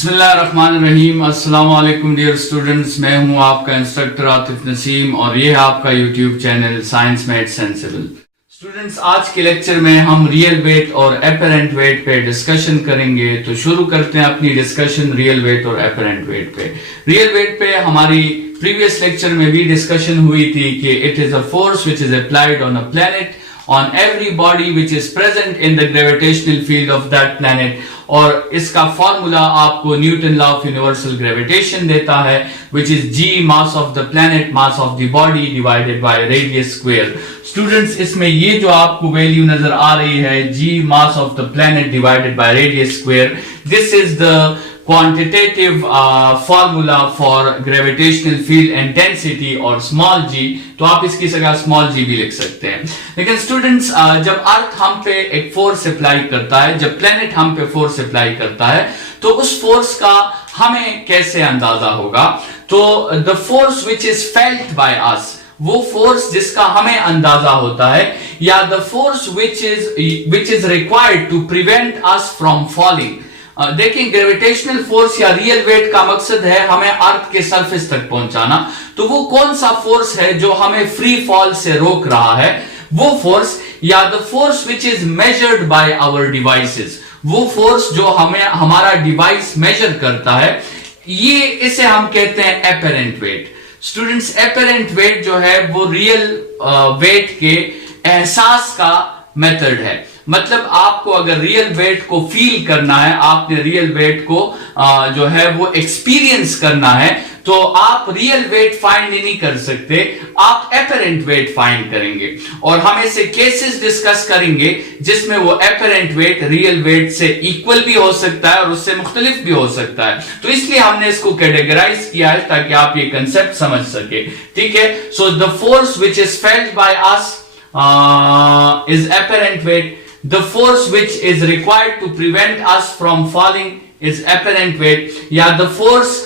बिस्मिल्लाहिर्रहमानिर्रहीम। अस्सलाम वालेकुम डियर स्टूडेंट्स, मैं हूं आपका इंस्ट्रक्टर आतिफ नसीम और ये है आपका YouTube channel science made sensible. Students, आज के लेक्चर में हम रियल वेट और एपरेंट वेट पे डिस्कशन करेंगे। तो शुरू करते हैं अपनी डिस्कशन रियल वेट और एपरेंट वेट पे। रियल वेट पे हमारी प्रीवियस लेक्चर में भी डिस्कशन हुई थी कि it is a force which is applied on a planet on every body which is present in the gravitational field of that planet, और इसका फॉर्मूला आपको Newton law of universal gravitation देता है which is g mass of the planet mass of the body divided by radius square। Students, इसमें ये जो आपको value नजर आ रही है g mass of the planet divided by radius square, this is the quantitative formula for gravitational field intensity और small g। तो आप इसकी जगह small g भी लिख सकते हैं। लेकिन स्टूडेंट्स, जब अर्थ हम पे एक फोर्स अप्लाई करता है, जब प्लेनेट हम पे फोर्स अप्लाई करता है, तो उस फोर्स का हमें कैसे अंदाजा होगा? तो the force which is felt by us, वो फोर्स जिसका हमें अंदाजा होता है, या the force which is required to prevent us from falling. देखिए, ग्रेविटेशनल फोर्स या रियल वेट का मकसद है हमें अर्थ के सरफेस तक पहुंचाना। तो वो कौन सा फोर्स है जो हमें फ्री फॉल से रोक रहा है? वो फोर्स या the force which is measured by our devices, वो फोर्स जो हमें हमारा डिवाइस मेजर करता है, ये इसे हम कहते हैं apparent wait. Students, apparent wait जो है वो रियल वेट के एहसास का मेथड है। मतलब आपको अगर रियल वेट को फील करना है, आपने रियल वेट को जो है वो एक्सपीरियंस करना है, तो आप रियल वेट फाइंड नहीं कर सकते, आप एपरेंट वेट फाइंड करेंगे। और हम ऐसे केसेस डिस्कस करेंगे जिसमें वो एपरेंट वेट रियल वेट से इक्वल भी हो सकता है और उससे मुख्तलिफ भी हो सकता है। तो इसलिए हमने इसको कैटेगराइज किया है ताकि आप ये कंसेप्ट समझ सके। ठीक है, so the force which is felt by us is apparent weight. The force which is required to prevent us from falling is apparent weight. Yeah, the force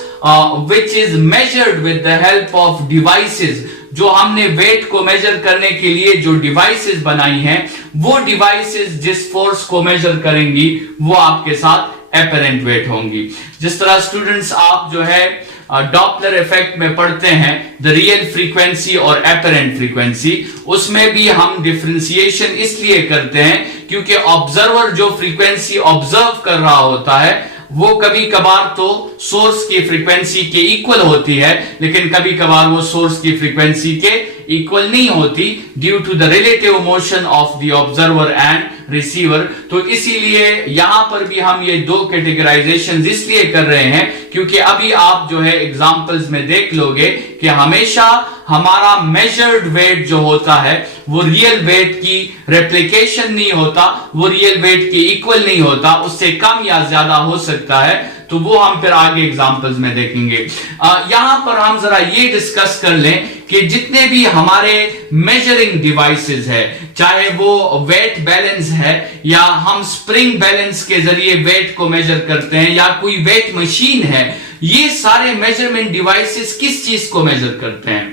which is measured with the help of devices, जो हमने wait को major करने के लिए जो devices बनाई हैं, वो डिवाइसेस जिस फोर्स को मेजर करेंगी वो आपके साथ एपरेंट वेट होंगी। जिस तरह स्टूडेंट्स आप जो है डॉपलर इफेक्ट में पढ़ते हैं द रियल फ्रीक्वेंसी और एपरेंट फ्रीक्वेंसी, उसमें भी हम डिफरेंशिएशन इसलिए करते हैं क्योंकि ऑब्जर्वर जो फ्रीक्वेंसी ऑब्जर्व कर रहा होता है वो कभी कभार तो सोर्स की फ्रीक्वेंसी के इक्वल होती है, लेकिन कभी कभार वो सोर्स की फ्रीक्वेंसी के इक्वल नहीं होती due to the relative motion of the observer and receiver. तो इसीलिए यहां पर भी हम ये दो कैटेगराइजेशन इसलिए कर रहे हैं क्योंकि अभी आप जो है एग्जांपल्स में देख लोगे कि हमेशा हमारा मेजर्ड वेट जो होता है वो रियल वेट की रेप्लिकेशन नहीं होता, वो रियल वेट के इक्वल नहीं होता, उससे कम या ज्यादा हो सकता है। तो वो हम फिर आगे एग्जांपल्स में देखेंगे। यहां पर हम जरा ये डिस्कस कर लें कि जितने भी हमारे मेजरिंग डिवाइसेस है, चाहे वो वेट बैलेंस है या हम स्प्रिंग बैलेंस के जरिए वेट को मेजर करते हैं या कोई वेट मशीन है, ये सारे मेजरमेंट डिवाइसेस किस चीज को मेजर करते हैं?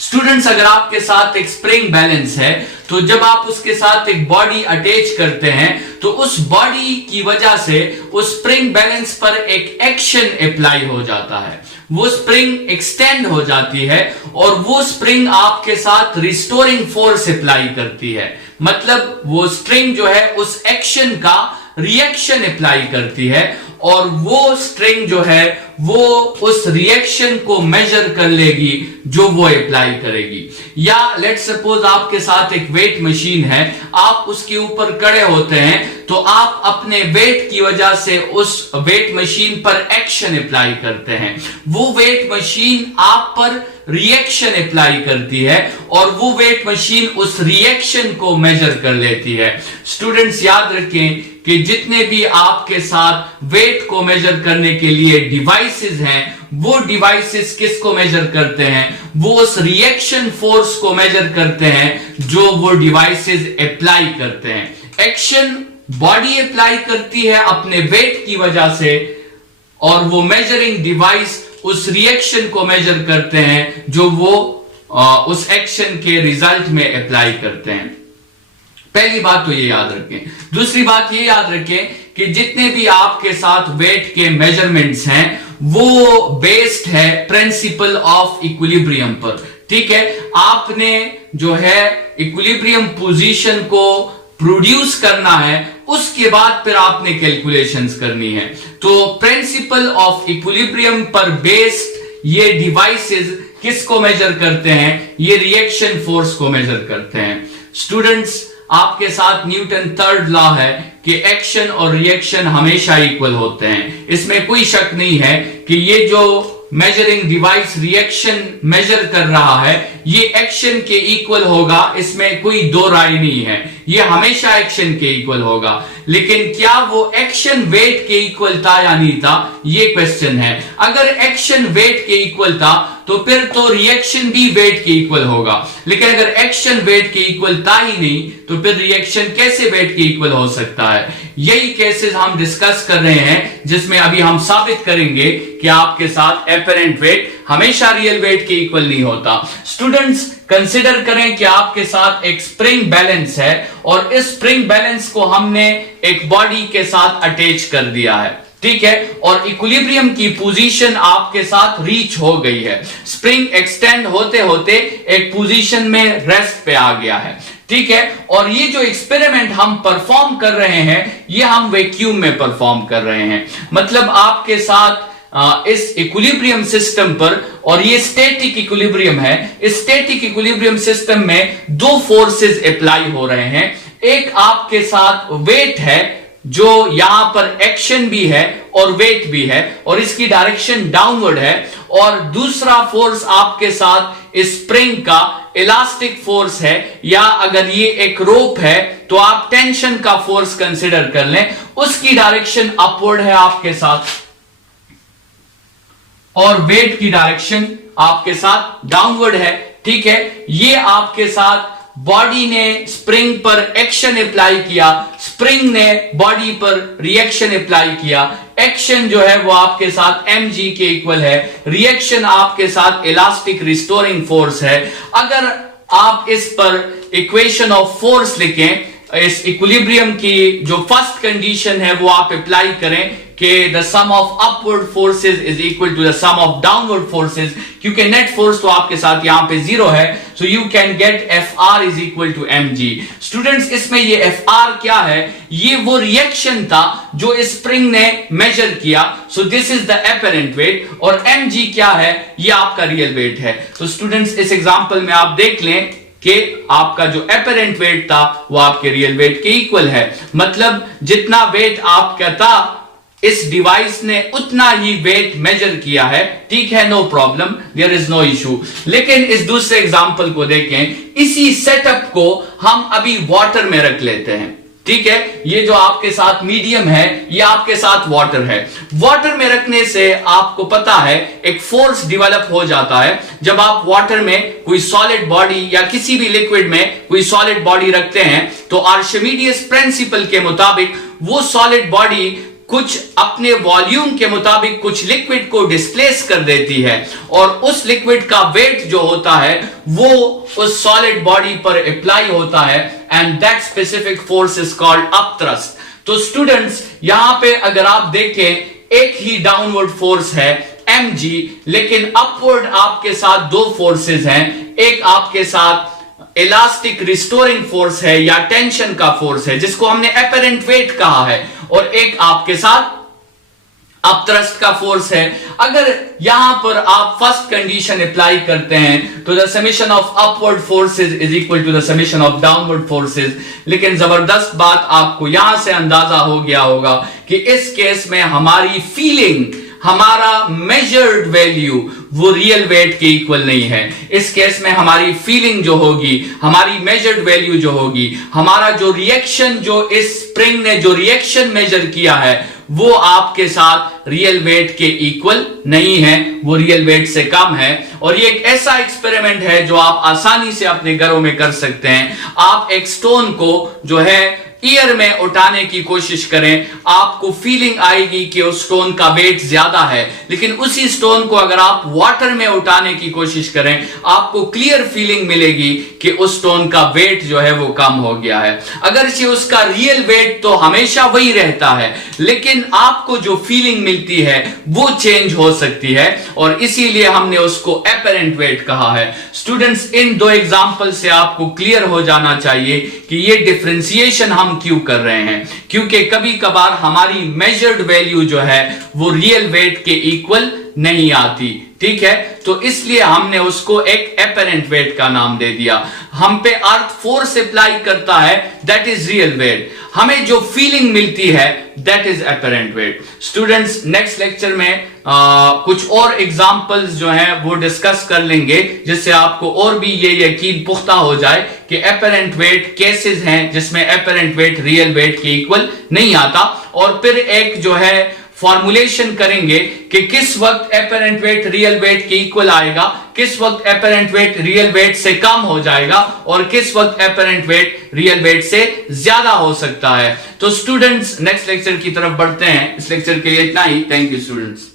स्टूडेंट्स, अगर आपके साथ एक स्प्रिंग बैलेंस है तो जब आप उसके साथ एक बॉडी अटैच करते हैं तो उस बॉडी की वजह से उस स्प्रिंग बैलेंस पर एक एक्शन अप्लाई हो जाता है, वो स्प्रिंग एक्सटेंड हो जाती है और वो स्प्रिंग आपके साथ रिस्टोरिंग फोर्स अप्लाई करती है। मतलब वो स्ट्रिंग जो है उस एक्शन का रिएक्शन अप्लाई करती है और वो स्ट्रिंग जो है वो उस रिएक्शन को मेजर कर लेगी जो वो अप्लाई करेगी। या लेट्स सपोज आपके साथ एक वेट मशीन है, आप उसके ऊपर खड़े होते हैं तो आप अपने वेट की वजह से उस वेट मशीन पर एक्शन अप्लाई करते हैं, वो वेट मशीन आप पर रिएक्शन अप्लाई करती है और वो वेट मशीन उस रिएक्शन को मेजर कर लेती है। स्टूडेंट्स, याद रखें कि जितने भी आपके साथ वेट को मेजर करने के लिए डिवाइसेस हैं, वो डिवाइसेस किसको मेजर करते हैं? वो उस रिएक्शन फोर्स को मेजर करते हैं जो वो डिवाइसेस अप्लाई करते हैं। एक्शन बॉडी अप्लाई करती है अपने वेट की वजह से और वो मेजरिंग डिवाइस उस रिएक्शन को मेजर करते हैं जो वो उस एक्शन के रिजल्ट में अप्लाई करते हैं। पहली बात तो ये याद रखें। दूसरी बात ये याद रखें कि जितने भी आपके साथ वेट के मेजरमेंट्स हैं वो बेस्ड है प्रिंसिपल ऑफ इक्विलिब्रियम पर। ठीक है, आपने जो है इक्विलिब्रियम पोजीशन को प्रोड्यूस करना है, उसके बाद फिर आपने कैलकुलेशंस करनी है। तो प्रिंसिपल ऑफ इक्विलिब्रियम पर बेस्ड ये डिवाइसेस किसको मेजर करते हैं? ये रिएक्शन फोर्स को मेजर करते हैं। स्टूडेंट्स, आपके साथ न्यूटन थर्ड लॉ है कि एक्शन और रिएक्शन हमेशा इक्वल होते हैं। इसमें कोई शक नहीं है कि ये जो मेजरिंग डिवाइस रिएक्शन मेजर कर रहा है ये एक्शन के इक्वल होगा, इसमें कोई दो राय नहीं है, ये हमेशा एक्शन के इक्वल होगा। लेकिन क्या वो एक्शन वेट के इक्वल था या नहीं था, ये क्वेश्चन है। अगर एक्शन वेट के इक्वल था तो फिर तो रिएक्शन भी वेट के इक्वल होगा, लेकिन अगर एक्शन वेट के इक्वल था ही नहीं तो फिर रिएक्शन कैसे वेट के इक्वल हो सकता है? यही केसेस हम डिस्कस कर रहे हैं, जिसमें अभी हम साबित करेंगे कि आपके साथ एपरेंट वेट हमेशा रियल वेट के इक्वल नहीं होता। स्टूडेंट्स, कंसिडर करें कि आपके साथ एक स्प्रिंग बैलेंस है और इस स्प्रिंग बैलेंस को हमने एक बॉडी के साथ अटैच कर दिया है। ठीक है, और इक्विलिब्रियम की पोजीशन आपके साथ रीच हो गई है। स्प्रिंग एक्सटेंड होते होते एक पोजीशन में रेस्ट पे आ गया है। ठीक है, और ये जो एक्सपेरिमेंट हम परफॉर्म कर रहे हैं ये हम वैक्यूम में परफॉर्म कर रहे हैं। मतलब आपके साथ इस इक्विलिब्रियम सिस्टम पर, और ये स्टैटिक इक्विलिब्रियम है, इस स्टैटिक इक्विलिब्रियम सिस्टम में दो फोर्सेस अप्लाई हो रहे हैं। एक आपके साथ वेट है जो यहां पर एक्शन भी है और वेट भी है और इसकी डायरेक्शन डाउनवर्ड है, और दूसरा फोर्स आपके साथ स्प्रिंग का इलास्टिक फोर्स है, या अगर ये एक रोप है तो आप टेंशन का फोर्स कंसिडर कर लें, उसकी डायरेक्शन अपवर्ड है आपके साथ और वेट की डायरेक्शन आपके साथ डाउनवर्ड है। ठीक है, ये आपके साथ बॉडी ने स्प्रिंग पर एक्शन अप्लाई किया, स्प्रिंग ने बॉडी पर रिएक्शन अप्लाई किया। एक्शन जो है वो आपके साथ mg के इक्वल है, रिएक्शन आपके साथ इलास्टिक रिस्टोरिंग फोर्स है। अगर आप इस पर इक्वेशन ऑफ फोर्स लिखें, इस इक्विलिब्रियम की जो फर्स्ट कंडीशन है वो आप अप्लाई करें कि the sum of upward forces is equal to the sum of downward forces, क्योंकि नेट फोर्स तो आपके साथ यहां पे जीरो है, so you can get Fr is equal to mg। Students, इसमें ये Fr क्या है? ये वो रिएक्शन था जो स्प्रिंग ने मेजर किया, so this is the apparent wait, और mg क्या है? ये आपका रियल वेट है। तो स्टूडेंट्स, इस एग्जांपल में आप देख लें कि आपका जो एपरेंट वेट था वो आपके रियल वेट के इक्वल है। मतलब जितना वेट आपका था इस डिवाइस ने उतना ही वेट मेजर किया है। ठीक है, no problem, there is no issue. लेकिन इस दूसरे एग्जांपल को देखें, इसी सेटअप को हम अभी वाटर में रख लेते हैं। ठीक है, ये जो आपके साथ मीडियम है ये आपके साथ वाटर है। वाटर में रखने से आपको पता है एक फोर्स डेवलप हो जाता है। जब आप वाटर में कोई सॉलिड बॉडी या किसी भी लिक्विड में कोई सॉलिड बॉडी रखते हैं तो आर्शिमिडियस प्रिंसिपल के मुताबिक वो सॉलिड बॉडी कुछ अपने वॉल्यूम के मुताबिक कुछ लिक्विड को डिस्प्लेस कर देती है, और उस लिक्विड का वेट जो होता है वो उस सॉलिड बॉडी पर अप्लाई होता है, and that specific force is called upthrust. तो स्टूडेंट्स, यहां पे अगर आप देखें एक ही डाउनवर्ड फोर्स है mg, लेकिन अपवर्ड आपके साथ दो फोर्सेस हैं। एक आपके साथ इलास्टिक रिस्टोरिंग फोर्स है या टेंशन का फोर्स है जिसको हमने एपरेंट वेट कहा है, और एक आपके साथ अपथ्रस्ट का फोर्स है। अगर यहां पर आप फर्स्ट कंडीशन अप्लाई करते हैं तो the summation of upward forces is equal to the summation of downward forces. लेकिन जबरदस्त बात आपको यहां से अंदाजा हो गया होगा कि इस केस में हमारी फीलिंग, हमारा मेजर्ड वैल्यू वो रियल वेट के इक्वल नहीं है। इस केस में हमारी फीलिंग जो होगी, हमारी मेजर्ड वैल्यू जो होगी, हमारा जो रिएक्शन, जो इस स्प्रिंग ने जो रिएक्शन मेजर किया है वो आपके साथ रियल वेट के इक्वल नहीं है, वो रियल वेट से कम है। और ये एक ऐसा एक्सपेरिमेंट है जो आप आसानी से अपने घरों में कर सकते हैं। आप एक स्टोन को जो है ईयर में उठाने की कोशिश करें, आपको फीलिंग आएगी कि उस स्टोन का वेट ज्यादा है। लेकिन उसी स्टोन को अगर आप वाटर में उठाने की कोशिश करें, आपको क्लियर फीलिंग मिलेगी कि उस स्टोन का वेट जो है वो कम हो गया है। अगरचे उसका रियल वेट तो हमेशा वही रहता है, लेकिन आपको जो फीलिंग मिलती है वो चेंज हो सकती है, और इसीलिए हमने उसको एपरेंट वेट कहा है। स्टूडेंट्स, इन दो एग्जांपल से आपको क्लियर हो जाना चाहिए कि ये डिफरेंशिएशन हम क्यों कर रहे हैं, क्योंकि कभी कभार हमारी मेजर्ड वैल्यू जो है वो रियल वेट के इक्वल नहीं आती। ठीक है, तो इसलिए हमने उसको एक एपरेंट वेट का नाम दे दिया। हम पे अर्थ फोर्स अप्लाई करता है, दैट इज रियल वेट। हमें जो फीलिंग मिलती है that is apparent wait. Students, next lecture में कुछ और एग्जांपल्स जो हैं वो डिस्कस कर लेंगे, जिससे आपको और भी ये यकीन पुख्ता हो जाए कि एपरेंट वेट केसेस हैं जिसमें एपरेंट वेट रियल वेट के इक्वल नहीं आता। और फिर एक जो है फॉर्मुलेशन करेंगे कि किस वक्त एपरेंट वेट रियल वेट के इक्वल आएगा, किस वक्त एपरेंट वेट रियल वेट से कम हो जाएगा, और किस वक्त एपरेंट वेट रियल वेट से ज्यादा हो सकता है। तो स्टूडेंट्स, नेक्स्ट लेक्चर की तरफ बढ़ते हैं। इस लेक्चर के लिए इतना ही। Thank you students.